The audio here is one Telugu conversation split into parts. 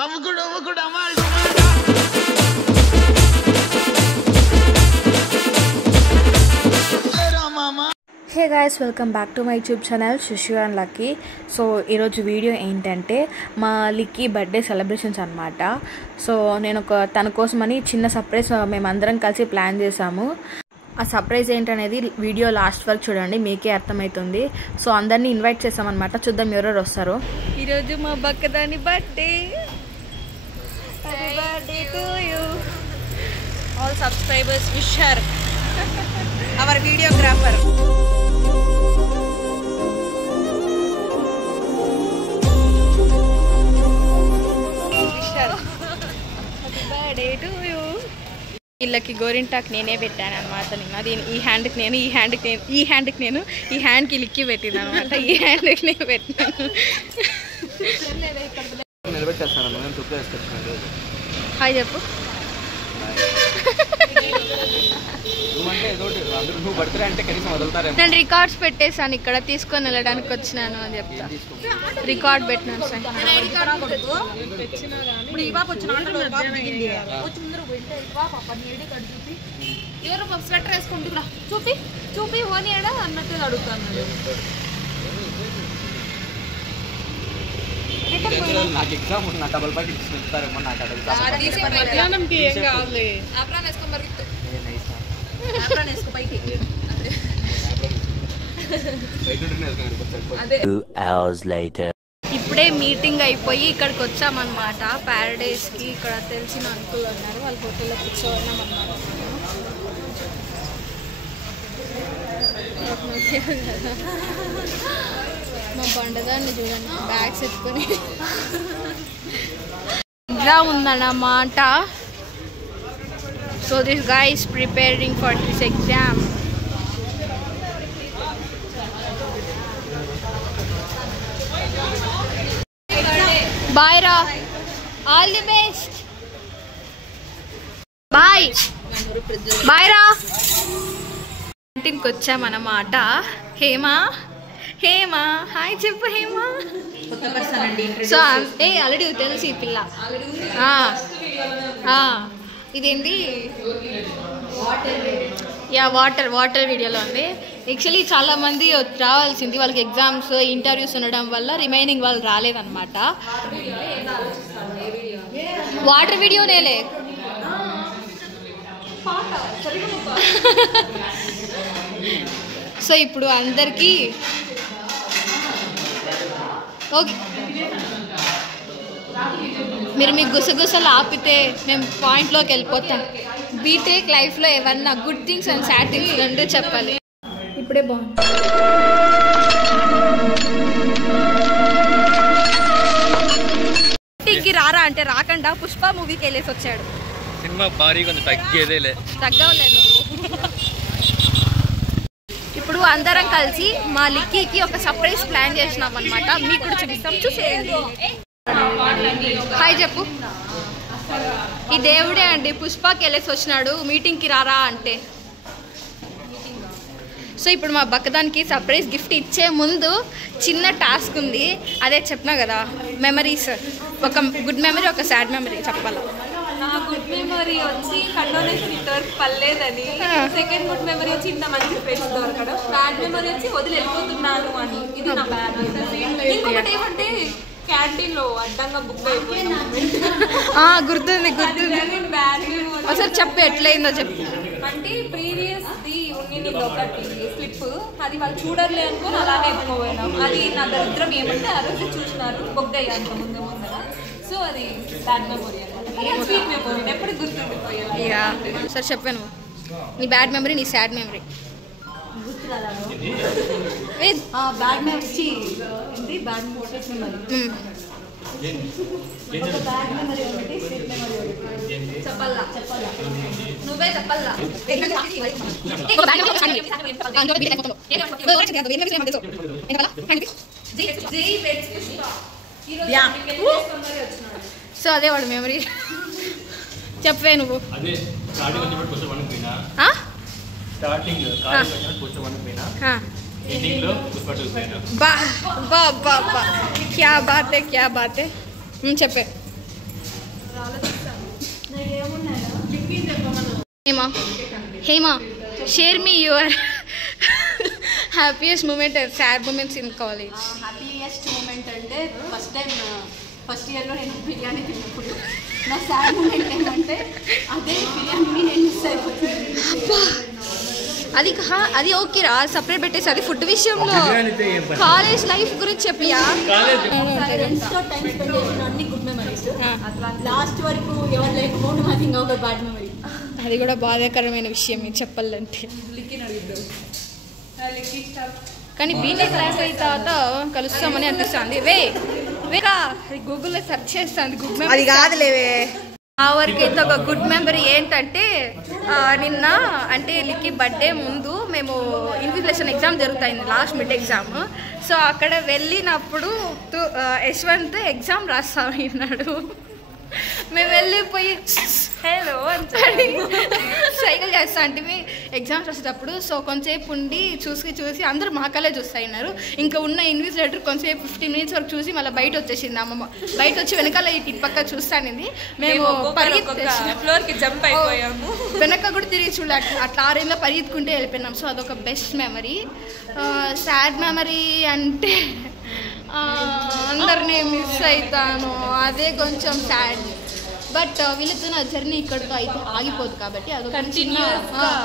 Hey guys, welcome back to my YouTube channel శిశు అండ్ లక్కీ. సో ఈరోజు వీడియో ఏంటంటే మా లిక్కీ బర్త్డే సెలబ్రేషన్స్ అనమాట. సో నేను తన కోసమని చిన్న సర్ప్రైజ్ మేమందరం కలిసి ప్లాన్ చేసాము. ఆ సర్ప్రైజ్ ఏంటనేది వీడియో లాస్ట్ వరకు చూడండి, మీకే అర్థమవుతుంది. సో అందరినీ ఇన్వైట్ చేసామన్నమాట. చూద్దాం ఎవరెవరు వస్తారో. ఈరోజు మా బక్కదాని birthday. Happy birthday to you. All subscribers wish her, our videographer. వీళ్ళకి గోరింటాక్ నేనే పెట్టాను అనమాట. నేను అది ఈ హ్యాండ్కి నేను, ఈ హ్యాండ్కి నేను, ఈ హ్యాండ్కి నేను, ఈ హ్యాండ్కి లిక్కి పెట్టింది అనమాట. ఈ హ్యాండ్కి నేను పెట్టినాను. హాయ్ చెప్పు. నేను రికార్డ్స్ పెట్టేసాను, ఇక్కడ తీసుకొని వెళ్ళడానికి వచ్చినాను అని చెప్తా. రికార్డ్ పెట్టినాను సార్. ఎవరు స్వెటర్ వేసుకుంటున్నా చూపి చూపి ఓని ఏడా అన్నట్టు అడుగుతాను. నాకు ఎగ్జామ్ ఉన్న డబల్ బైక్ ఇస్తారేమో నాకు ఇప్పుడే మీటింగ్ అయిపోయి ఇక్కడికి వచ్చామన్నమాట, ప్యారడైస్కి. ఇక్కడ తెలిసిన అంకుల్ ఉన్నారు, వాళ్ళ హోటల్లో కూర్చోన్నాం అన్నమాట. మా బండదాన్ని చూడండి, బ్యాగ్స్ ఎత్తుకొని ఎగ్జామ్ ఉందన్నమాట. So this guy is preparing for this exam. Bye ra, all the best. Bye bye ra. ఇంటికి వచ్చామన్నమాట. హేమా హేమా హాయ్ చెప్పు హేమా. సో అంటే ఆల్రెడీ తెలుసు ఈ పిల్ల. ఇదేంటి యా వాటర్ వీడియోలో ఉంది. యాక్చువల్లీ చాలామంది రావాల్సింది, వాళ్ళకి ఎగ్జామ్స్ ఇంటర్వ్యూస్ ఉండడం వల్ల రిమైనింగ్ వాళ్ళు రాలేదన్నమాట. వాటర్ వీడియో నేలే. సో ఇప్పుడు అందరికీ ఓకే, మీరు మీ గుసగుసలు ఆపితే మేము పాయింట్లోకి వెళ్ళిపోతాం. బీటెక్ లైఫ్లో ఏమన్నా good things and sad things అంటే చెప్పాలి. ఇప్పుడే బాగుంది. ఇంటికి రారా అంటే రాకుండా పుష్ప మూవీకి వెళ్ళేసి వచ్చాడు. సినిమా భారీగా తగ్గలేదు. ఇప్పుడు అందరం కలిసి మా లిక్కీకి ఒక సర్ప్రైజ్ ప్లాన్ చేసినాం అనమాట. మీకు కూడా చూపిస్తాం, చూసేయండి. హాయ్ చెప్పు. ఈ దేవుడే అండి, పుష్పకి వెళ్ళేసి వచ్చినాడు మీటింగ్కి రారా అంటే. సో ఇప్పుడు మా బక్కదానికి సర్ప్రైజ్ గిఫ్ట్ ఇచ్చే ముందు చిన్న టాస్క్ ఉంది. అదే చెప్పినా కదా, మెమరీస్. ఒక గుడ్ మెమరీ, ఒక సాడ్ మెమరీ చెప్పాలా. నా గుడ్ మెమరీ వచ్చి కండోనేషన్ ఇంతవరకు పర్లేదని. సెకండ్ గుడ్ మెమరీ వచ్చి ఇంత మంచి ఫ్రెండ్స్ దొరకడం. బ్యాడ్ మెమరీ వచ్చి వదిలి వెళ్ళిపోతున్నాను అని, ఇది నా బ్యాడ్. ఇంకొకటి ఏమంటే క్యాంటీన్ లో అడ్డంగా బుక్ అయిపోయింది. గుర్తుంది. ఒకసారి చెప్పు ఎట్లయిందో చెప్పు. అంటే ప్రీవియస్ ది ఉండింది ఒకటి స్లిప్, అది వాళ్ళు చూడర్లే అనుకోని అలానే ఎక్కువైనాం. అది నా దరిద్రం ఏమంటే ఆ రోజు చూసినారు బుక్ అయ్యాను ముందు ముందర. సో అది బ్యాడ్ మెమరీ అనమాట. స్వీట్ మెమరీ ఎప్పుడు గుర్తుండిపోయాను. సరే చెప్పాను నీ బ్యాడ్ మెమరీ, నీ సాడ్ మెమరీ. బ్యాడ్ మెమరీ వచ్చి బ్యాడ్ మెమరీ బ్యాడ్ మెమరీ ఒకటి, స్వీట్ మెమరీ ఒకటి. చెప్పాలా నువ్వే చెప్పాలా. సో అదే వాడు మెమరీ. చెప్పే నువ్వు. क्या बात है చెప్పే. Hema share me your happiest moment and sad moments in college. Happiest moment అంటే ఫస్ట్ ఇయర్లో నేను బిర్యానీ తిన్నప్పుడు. నా సాడ్ మూమెంట్ ఏంటంటే అదే బిర్యానీని నేను మిస్ అయిపోతున్నాను. అది ఓకేరా, సపరేట్ పెట్టేసి. అది ఫుడ్ విషయంలో కాలేజ్ లైఫ్ గురించి చెప్పియా. ఫ్రెండ్స్తో టైం స్పెండ్ చేసిన అన్ని గుడ్ మెమరీస్. లాస్ట్ వరకు ఎవరు లేకపోవడం అది ఇంకా ఒక బ్యాడ్ మెమరీ. అది కూడా బాధాకరమైన విషయం చెప్పాలంటే. కానీ బీటెక్ క్లాస్ అయిన తర్వాత కలుస్తామని అనిపిస్తుంది. వేగా గూగుల్లో సెర్చ్ చేస్తాను గుడ్ మెమరీ. అది కాదులేవే. ఆ వరకు అయితే ఒక గుడ్ మెమరీ ఏంటంటే నిన్న అంటే లిక్కీ బర్త్డే ముందు మేము ఇన్విజిలేషన్ ఎగ్జామ్ జరుగుతాయింది, లాస్ట్ మిడ్ ఎగ్జామ్. సో అక్కడ వెళ్ళినప్పుడు యశ్వంత్ ఎగ్జామ్ రాస్తామన్నాడు. మేము వెళ్ళిపోయి హలో అని సైకిల్ చేస్తా అంటే ఎగ్జామ్స్ రాసేటప్పుడు. సో కొంతసేపు ఉండి చూసి అందరూ మా కలే చూస్తాయిన్నారు. ఇంకా ఉన్న ఇన్విజిలేటర్ కొంతసేపు 15 minutes వరకు చూసి మళ్ళీ బయట వచ్చేసింది అమ్మమ్మ. బయట వచ్చి వెనకాల ఇటు పక్క చూస్తానింది. మేము ఫ్లోర్కి జంప్ అయిపోయాము. వెనక కూడా తిరిగి చూడాలి, అట్లా 6 ఏళ్ళలో పరిగెత్తుకుంటే వెళ్ళిపోయినాం. సో అదొక బెస్ట్ మెమరీ. సాడ్ మెమరీ అంటే అందరినీ మిస్ అవుతాను, అదే కొంచెం సాడ్. బట్ వీళ్ళతో నా జర్నీ ఇక్కడితో అయితే ఆగిపోదు కాబట్టి అదొక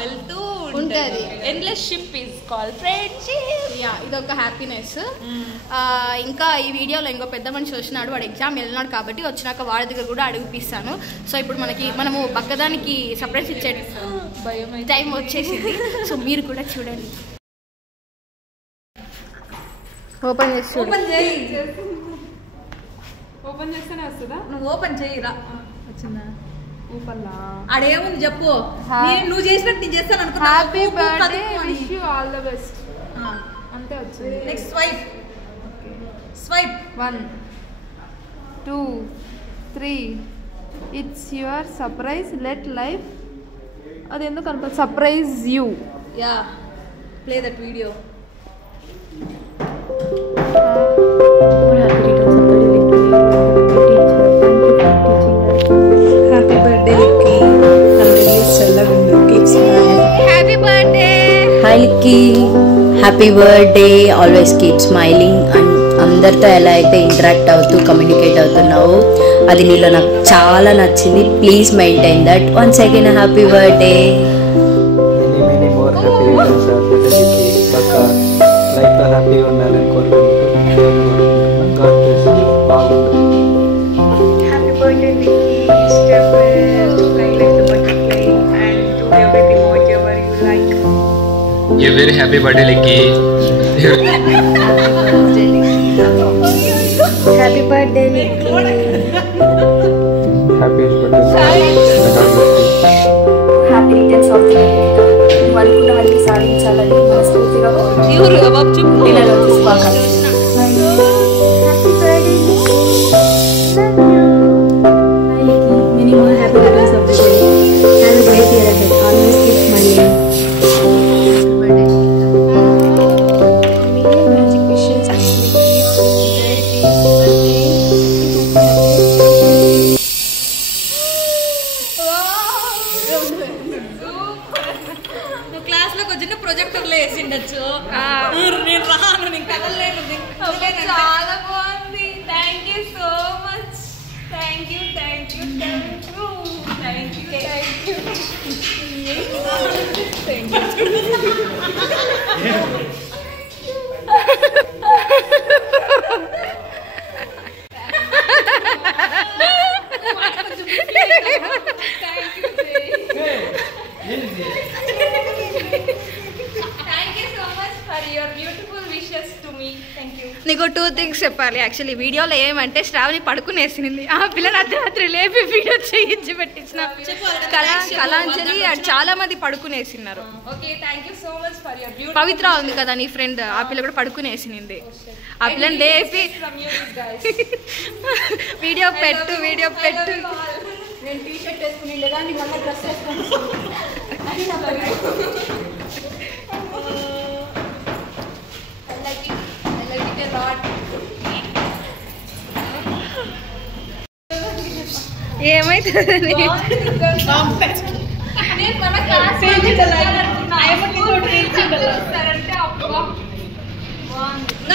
వెళ్తూ ఉంటుంది. Endless ship is called friendship. ఇదొక హ్యాపీనెస్. ఇంకా ఈ వీడియోలో ఇంకో పెద్ద మనిషి వచ్చినాడు, వాడు ఎగ్జామ్ వెళ్ళినాడు కాబట్టి వచ్చినాక వాడి దగ్గర కూడా అడిగిపిస్తాను. సో ఇప్పుడు మనము పక్కదానికి సర్ప్రైజ్ ఇచ్చే టైం వచ్చేసింది. సో మీరు కూడా చూడండి. ఓపెన్ చేస్తేనే వస్తుందా? నువ్వు ఓపెన్ చేయరా. వచ్చిందా? ఆడేముంది చెప్పు. నువ్వు చేసినట్టు నేను చేస్తాను అనుకున్నా. Happy birthday, wish you all the best. అంతే వచ్చింది. Next swipe 1 2 3. It's your surprise, let life. అది ఎందుకు కనపడదు? Surprise you. Yeah, play that video. Happy birthday లిక్కీ. Happy birthday. Hi లిక్కీ, happy birthday. Always keep smiling. And అందరితో ఎలా అయితే ఇంటరాక్ట్ అవుతూ కమ్యూనికేట్ అవుతున్నావు అది నీలో నాకు చాలా నచ్చింది. Please maintain that. Once again happy birthday. Many more happy returns of the day. పక్కా లైఫ్లో హ్యాపీగా ఉండాలని కోరుకుంటున్నాను. బాగుంది. Happy birthday Likki. Step fly like the butterfly and do everything whatever you like. A very happy birthday, Licky. Happy birthday లిక్కీ. Happiest birthday. Happy returns of the day. నువ్వు అనుకున్నవన్నీ సాధించాలని మనస్ఫూర్తిగా Many more happy returns of the day. Have a great year ahead. Always keep smiling. Magic wishes and నువ్వు క్లాస్లోకి వచ్చిన ప్రొజెక్టర్లో వేసిండొచ్చు. నేను రాను, నేను కదలలేను. చాలా బాగుంది. Thank you so much. Thank you. నీకు 2 things చెప్పాలి. యాక్చువల్లీ వీడియోలో ఏమంటే శ్రావణి పడుకునేసింది. ఆ పిల్లని అర్ధరాత్రి లేపి వీడియో చేయించి పెట్టించిన కళాంజలి చాలా మంది పడుకునేసినారు. పవిత్ర ఉంది కదా నీ ఫ్రెండ్, ఆ పిల్ల కూడా పడుకునేసింది. ఆ పిల్లని లేపి వీడియో పెట్టు. నేను టీషర్ట్ వేసుకుని లేదా నీ మళ్ళీ డ్రెస్ వేసుకుని ఏమైతుంది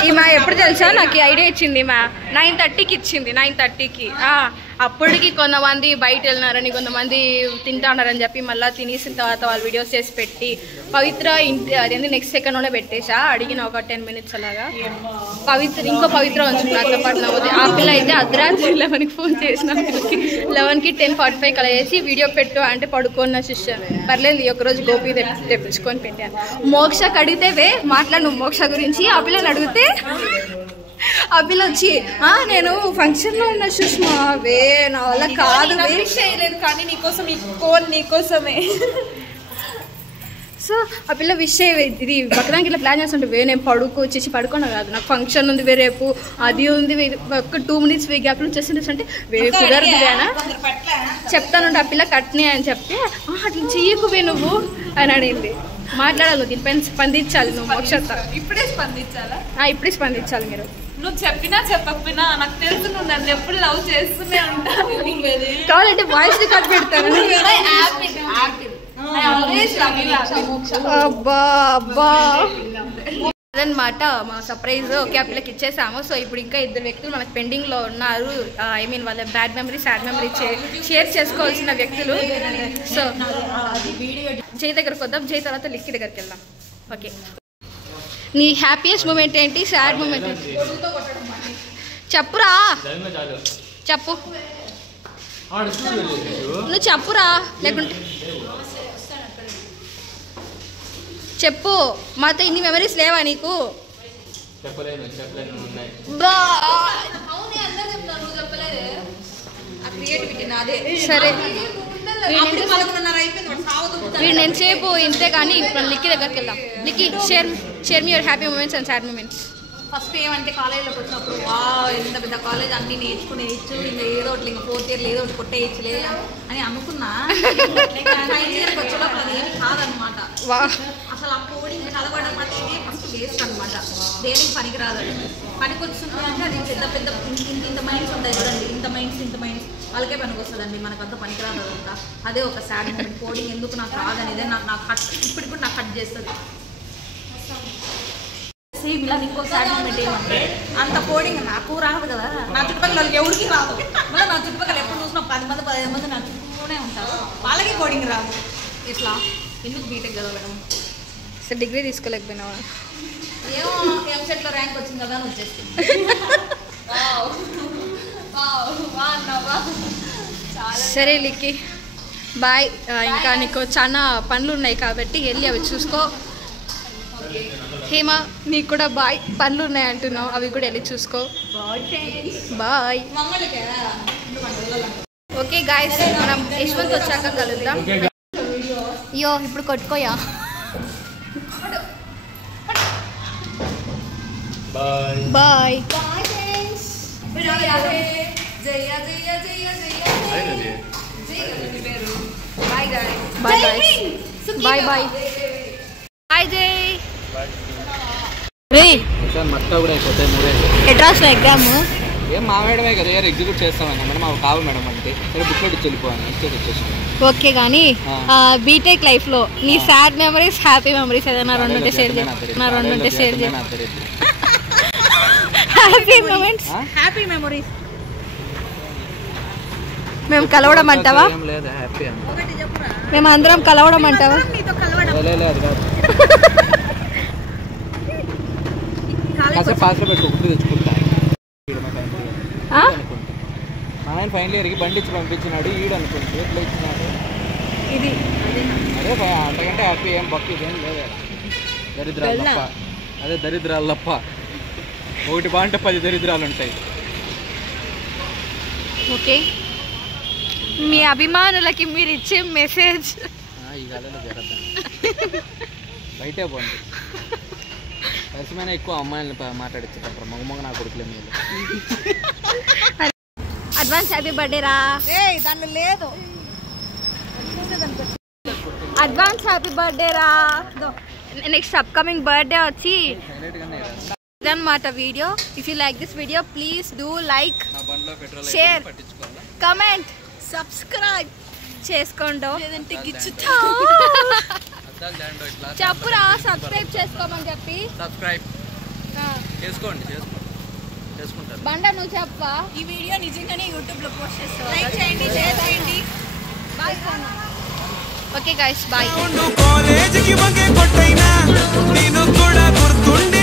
ఈమె ఎప్పుడు తెలుసా నాకు ఈ ఐడియా ఇచ్చింది మా 9:30కి ఇచ్చింది 9:30కి అప్పటికి కొంతమంది బయట వెళ్ళినారని కొంతమంది తింటున్నారని చెప్పి మళ్ళీ తినేసిన తర్వాత వాళ్ళు వీడియోస్ చేసి పెట్టి పవిత్ర ఇంటి అదేంటి నెక్స్ట్ సెకండ్లోనే పెట్టేసా అడిగిన ఒక 10 minutes అలాగా ఇంకో పవిత్ర ఉంచుకున్నా అట్లా పాటు నవ్వుతుంది ఆ పిల్ల అయితే అర్ధరాత్రి 11కి ఫోన్ చేసిన 11కి 10:45 అలా చేసి వీడియో పెట్టు అంటే పడుకున్న శిష్య పర్లేదు ఒకరోజు గోపి తెప్పించుకొని పెట్టాను మోక్షకి అడిగితే మాట్లాడు నువ్వు మోక్ష గురించి ఆ పిల్లని అడిగితే ఆ పిల్ల వచ్చి నేను ఫంక్షన్లో ఉన్న సుష్మా వే నా వల్ల కాదు చేయలేదు కానీ నీకోసం ఈ కోన్ నీకోసమే సో ఆ పిల్ల విష్ ఇది బక్రానికి ఇట్లా ప్లాన్ చేస్తుంటే నేను వచ్చేసి పడుకున్నా కాదు నాకు ఫంక్షన్ ఉంది రేపు అది ఉంది ఒక 2 minutes గ్యాప్లో వచ్చేసి అంటే కుదరదు వేనా చెప్తానుంటే ఆ పిల్ల కట్ని అని చెప్తే అట్లా చెయ్యకువే నువ్వు అని అడిగింది మాట్లాడాలి దీనిపైన స్పందించాలి నువ్వు మోక్షత ఇప్పుడే స్పందించాలా ఇప్పుడే స్పందించాలి మీరు నువ్వు చెప్పినా చెప్పకపోయినా నాకు తెలుసు నువ్వు నన్ను ఎప్పుడు లవ్ చేస్తూనే ఉంటావు కావాలంటే వాయిస్ రికార్డ్ పెడతాను అబ్బా అబ్బా అదనమాట మా సర్ప్రైజ్ ఓకే ఆ పిల్లకి ఇచ్చేసాము సో ఇప్పుడు ఇంకా 2 వ్యక్తులు మనకు పెండింగ్లో ఉన్నారు ఐ మీన్ వాళ్ళ bad memory sad memory share చేసుకోవాల్సిన వ్యక్తులు సో జై దగ్గరకు వద్దాం జై తర్వాత లిక్కి దగ్గరికి వెళ్దాం ఓకే నీ హ్యాపీయెస్ట్ మూమెంట్ ఏంటి సాడ్ మూమెంట్ ఏంటి చెప్పురా చెప్పు నువ్వు చెప్పురా లేకుంటే చెప్పు మాతో ఇన్ని మెమరీస్ లేవా నీకు సరే వీడు ఎంతసేపు ఇంతే కానీ ఇప్పుడు లిక్కి దగ్గరికి వెళ్దాం Likki share me your happy moments and sad moments first ఏమంటే కాలేజీలోకి వచ్చినప్పుడు ఎంత పెద్ద కాలేజ్ అన్ని నేర్చుకునేయచ్చు ఇంకా ఏదో ఒకటి ఇంకా 4th year ఏదో ఒకటి కొట్టేయచ్చులే అని అనుకున్నా 5th yearకి వచ్చేలోపు అది ఏమి కాదనమాట అసలు ఆ కోడింగ్ చదవడం అనేది ఫస్ట్ వేస్ట్ అనమాట దేనికి పనికిరాదు పనికి వస్తుందంటే అది పెద్ద పెద్ద ఇంత మైండ్స్ ఉంటాయి చూడండి ఇంత మైండ్స్ వాళ్ళకే పనికి వస్తుందండి మనకంతా పనికిరాదు అదంతా అదే ఒక సాడ్ మూమెంట్ కోడింగ్ ఎందుకు నాకు రాదనేదే నాకు కట్ ఇప్పుడు నాకు కట్ చేస్తుంది సేమ్ ఇలా ఇంకో సాడ్ మూమెంట్ ఏమంటే అంత కోడింగ్ నాకు రాదు కదా నా చుట్టుపక్కల ఎవరికి రాదు మళ్ళీ నా చుట్టుపక్కల ఎప్పుడు చూసినా 10 మంది 15 మంది నా చుట్టూనే ఉంటారు వాళ్ళకి కోడింగ్ రాదు ఇట్లా ఎందుకు బీటెక్ చదవడం సార్ డిగ్రీ తీసుకోలేకపోయినావా ఏమో ఎంసెట్లో ర్యాంక్ వచ్చింది కదా అని వచ్చేస్తుంది సరే లిక్కి బాయ్ ఇంకా నీకు చాలా పనులు ఉన్నాయి కాబట్టి వెళ్ళి అవి చూసుకో హేమ నీకు కూడా బాయ్ పనులు ఉన్నాయి అంటున్నావు అవి కూడా వెళ్ళి చూసుకో బాయ్ ఓకే గాయస్ మనం యశ్వంత్ వచ్చాక కలుద్దాం అయ్యో ఇప్పుడు కొట్టుకోయా బాయ్ బాయ్ బాయ్ బాయ్ జై ఎట్రాస్ ఎగ్జామ్ ఏం మా మేడమే కదా ఎగ్జిక్యూట్ చేస్తామన్నా మేడం అవి కావు మేడం అంటే సరే బుక్ పెట్టి వెళ్ళిపోయాను వచ్చేసాను ఓకే కానీ బీటెక్ లైఫ్ లో నీ సాడ్ మెమరీస్ హ్యాపీ మెమరీస్ ఏదైనా రెండు ఉంటే షేర్ చేయి హ్యాపీ మెమరీస్ మేము కలవడం అంటావా మేము అందరం కలవడం అంటావా ఆయన ఫైనల్ ఇయర్కి బండి ఇచ్చి పంపించినాడు ఈడు అనుకుంటే ఎట్లా ఇచ్చినాడు ఇది అదే అంతకంటే హ్యాపీ ఏం బొక్క ఇదేం లేదు దరిద్రాలు అదే దరిద్రాలు తప్ప ఒకటి బాగుంటే 10 దరిద్రాలు ఉంటాయి ఓకే మీ అభిమానులకి మీరు ఇచ్చే మెసేజ్ ఈ కాలంలో జరగదు బయటే పోండి కలిసిమైన ఎక్కువ అమ్మాయిలను మాట్లాడించారు మగ నా కొడుకులే మీరు అడ్వాన్స్ హ్యాపీ బర్త్డే రా దాంట్లో లేదు అడ్వాన్స్ హ్యాపీ బర్త్డే రా నెక్స్ట్ అప్కమింగ్ బర్త్డే వచ్చి ఇదన్నమాట video if you like this video please do like share comment subscribe చేసుకోండి లేదంటే చెప్పురా సబ్స్క్రైబ్ చేసుకోమని చెప్పి సబ్స్క్రైబ్ చేసుకోండి చేసుకుంటారు. బండ నువ్వు చెప్పా. ఈ వీడియో నిజంగానే యూట్యూబ్ లో పోస్ట్ చేస్తాను. లైక్ చేయండి, షేర్ చేయండి. బాయ్. Okay guys bye. కాలేజీకి కొట్టైనా నేను కూడా గుర్తుండి